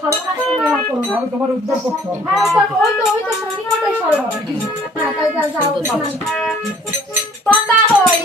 সর্বনাশ তুমি আর করো না। আমি তোমার উদ্ধার করতে হবে। হ্যাঁ ওই তো সন্নিকটেই সরো। হ্যাঁ তাই যাও স্নান কথা হই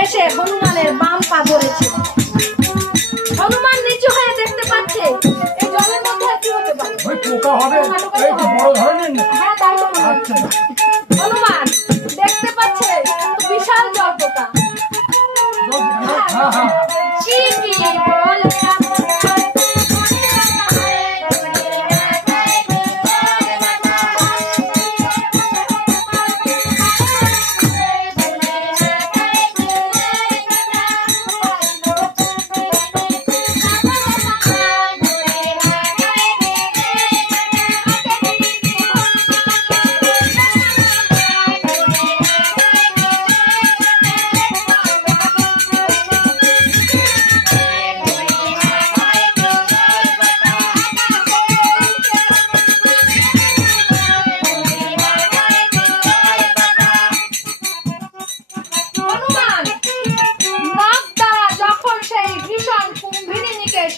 এসে হনুমানের বাম পা ধরেছে। হনুমান নিচু হয়ে দেখতে পাচ্ছে এই জলের মধ্যে কি হতে পারে? ওই পোকা হবে, এই তো বড় ধরনের না। হ্যাঁ তাই তো। আচ্ছা হনুমান দেখতে পাচ্ছে বিশাল জল পোকা। হ্যাঁ হ্যাঁ কি কি বলে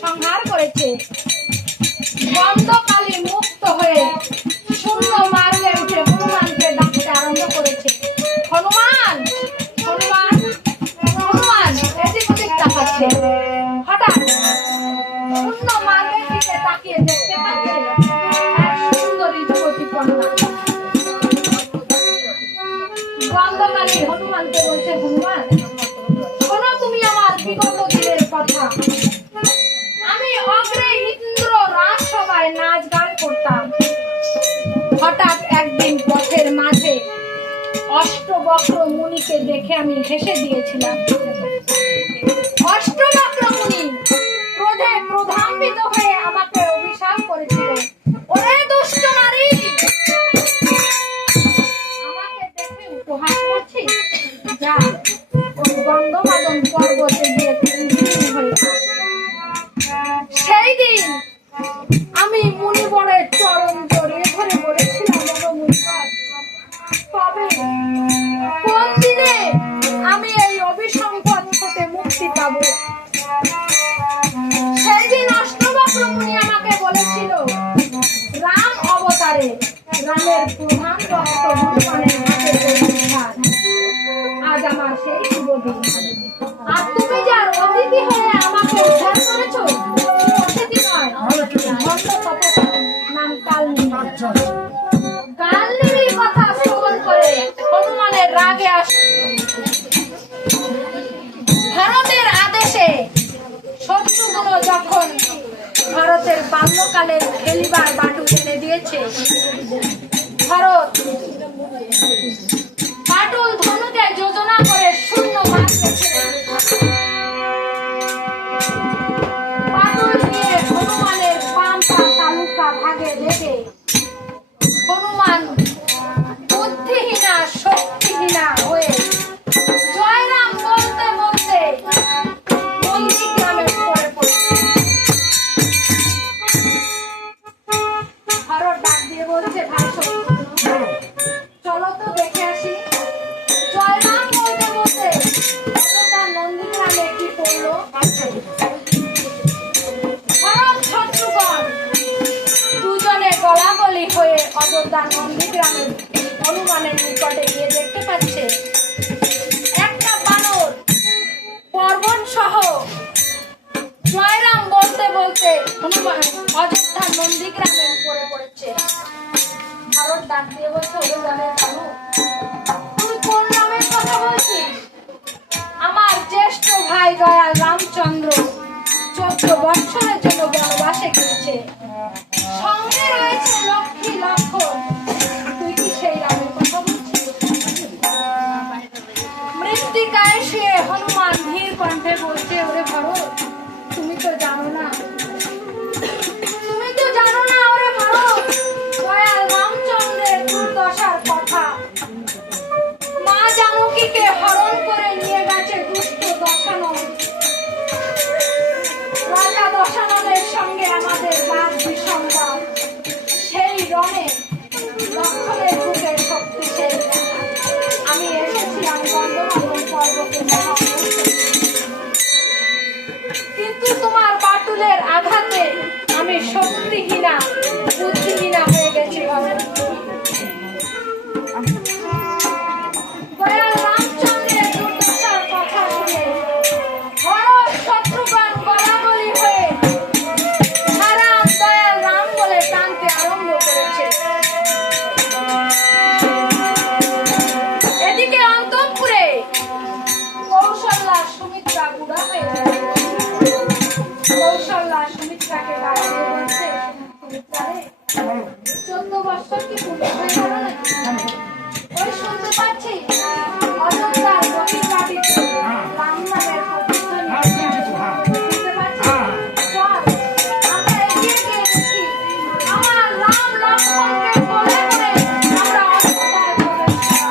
সংহার করেছে। গন্ধকালী মুক্ত হয়ে শূন্য মার্গে উঠে হনুমানকে ডাকতে আরম্ভ করেছে। হনুমান হনুমান হনুমান এদিক ওদিক তাকাচ্ছে। হঠাৎ শূন্য মার্গের দিকে তাকিয়ে দেখতে পাচ্ছে এক সুন্দরী যুবতী কন্যা। গন্ধকালী হনুমানকে বলছে, হনুমান শোনো তুমি আমার বিগত দিনের কথা। আমি অগ্রে ইন্দ্র রাজসভায় নাচ গান করতাম। হঠাৎ একদিন পথের মাঝে অষ্টবক্র মুনিকে দেখে আমি হেসে দিয়েছিলাম। অষ্টবক্র মুনি ক্রোধে ক্রোধান্বিত হয়ে আমাকে অভিশাপ করেছিল, ওরে দুষ্ট নারী, আমাকে দেখে উপহাস করছিস? যা ওই গন্ধমাদন পর্বতে গিয়ে কুঞ্জিনী হয়ে থাক। সেই দিন আমি মুনিবরের চরণ জড়িয়ে ধরে বলেছিলাম, তবে কোন দিনে আমি এই অভিসম্পদ হতে মুক্তি পাব? সেই দিন অষ্টবক্র মুনি আমাকে বলেছিল, রাম অবতারে রামের প্রধান রক্ত হনুমানের হাতে পরিষ্কার। আজ আমার সেই শুভ দিন, আর তুমি যার অতিথি হয়ে আমাকে উদ্ধার করেছ, অতিথি নয়, ভণ্ড তপস্বী, নাম কালনী। কালনীর কথা শ্রবণ করে হনুমানের রাগে ভারতের আদেশে শত্রুঘ্ন যখন ভারতের বাল্যকালের খেলিবার বাটু এনে দিয়েছে, ভারত পাটুল ধনুতে যোজনা করে শূন্য মারতে পাটুল নিয়ে হনুমানের বাম পা তালুকা ভাগে লেগে হনুমান বুদ্ধিহীনা শক্তিহীনা হয়ে জয়রাম বলতে বলতে নন্দীগ্রামে পড়ে পড়ে। ভারত ডাক দিয়ে বলছে ভাই শত্রুঘ্ন, চলো তো দেখে আসি। জয়রাম বলতে বলতে অযোধ্যার নন্দীগ্রামে কি পড়লো। ভরত শত্রুঘ্ন দুজনে গলাগলি হয়ে অযোধ্যার নন্দীগ্রামের হনুমানের নিকটে গিয়ে দেখতে পাচ্ছে একটা বানর পর্বত সহ জয়রাম বলতে বলতে হনুমান অযোধ্যার নন্দীগ্রামের উপরে পড়েছে। ভারত ডাক দিয়ে বলছে, ওরে জানের বানর, তুই কোন রামের কথা বলছিস? আমার জ্যেষ্ঠ ভাই দয়াল রামচন্দ্র 14 বৎসরের জন্য বনবাসে গিয়েছে, সঙ্গে রয়েছে লক্ষ্মী লক্ষণ, তুই কি সেই রামের কথা বলছিস? মৃত্তিকায় সে হনুমান ধীর কণ্ঠে বলছে, ওরে ভারত, তুমি তো জানো না ওরে ভারত, দয়াল রামচন্দ্রের দুর্দশার কথা। মা জানকীকে হরণ করে নিয়ে গেছে দুষ্ট দশানন। রাজা দশাননের সঙ্গে আমাদের বাদ বিসংবাদ, সেই রণে লক্ষণের বুকের শক্তি সেই দেখা। আমি এসেছিলাম গন্ধমাদন পর্বতে কিন্তু তোমার বাটুলের আঘাতে আমি শক্তিহীনা বুদ্ধিহীনা হয়ে গেছি। দয়াল রামচন্দ্রের দুর্দশার কথা শুনে ভরত শত্রুঘ্ন গলাগলি হয়ে রাম দয়াল রাম বলে টানতে আরম্ভ করেছে। এদিকে অন্তঃপুরে কৌশল্যা সুমিত্রা বুড়া হয়ে গেছে। কৌশল্যা সুমিত্রাকে ডাকিয়ে বলছে, সুমিত্রা রে, 14 বছর কি পূর্ণ হয়ে গেল নাকি? ওই শুনতে পাচ্ছি অযোধ্যার বহির্বাটিতে রাম নামের প্রতিধ্বনি শুনতে পাচ্ছি। চল আমরা এগিয়ে গিয়ে দেখি আমার রাম লক্ষ্মণকে বলে বলে আমরা অযোধ্যায় প্রবেশ করব।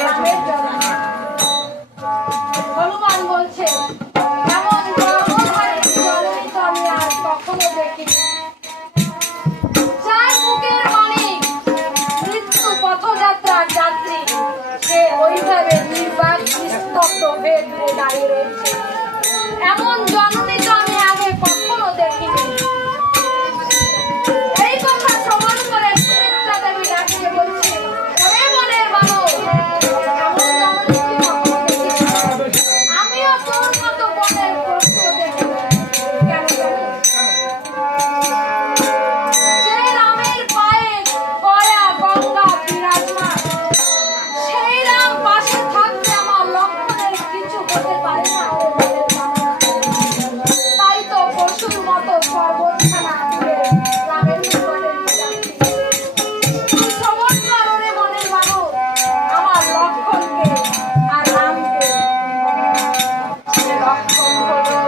রামের জননী। হনুমান বলছে এমন গর্ভধারী জননী তো আমি আর কখনো দেখিনি। যার বুকের মানিক মৃত্যু পথযাত্রার যাত্রী, সে ওইভাবে নির্বাক নিস্তব্ধ হয়ে দূরে দাঁড়িয়ে রয়েছে। এমন জননী তো আমি আগে কখনো দেখিনি। এই কথা শ্রবণ করে সুমিত্রা দেবী ডাকিয়ে বলছে, ওরে বনের বালক, এমন জননী তুই কখনো দেখিস? আমিও তোর মতো বনের পশু দেখিনি। কেন জানিস? যে রামের পায়ে গয়া গঙ্গা বিরাজমান, সেই রাম পাশে থাকতে আমার লক্ষণের কিছু হতে পারে না। তাই তো পশুর মতো পর্বতখানা ঘুরে রামের নিকটে যাচ্ছি। তুই শ্রবণ কর ওরে বনের বালক, আমার লক্ষণকে আর রামকে। সে লক্ষণ হলো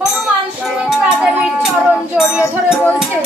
হনুমান সুমিত্রা দেবীর চরণ জড়িয়ে ধরে বলছে,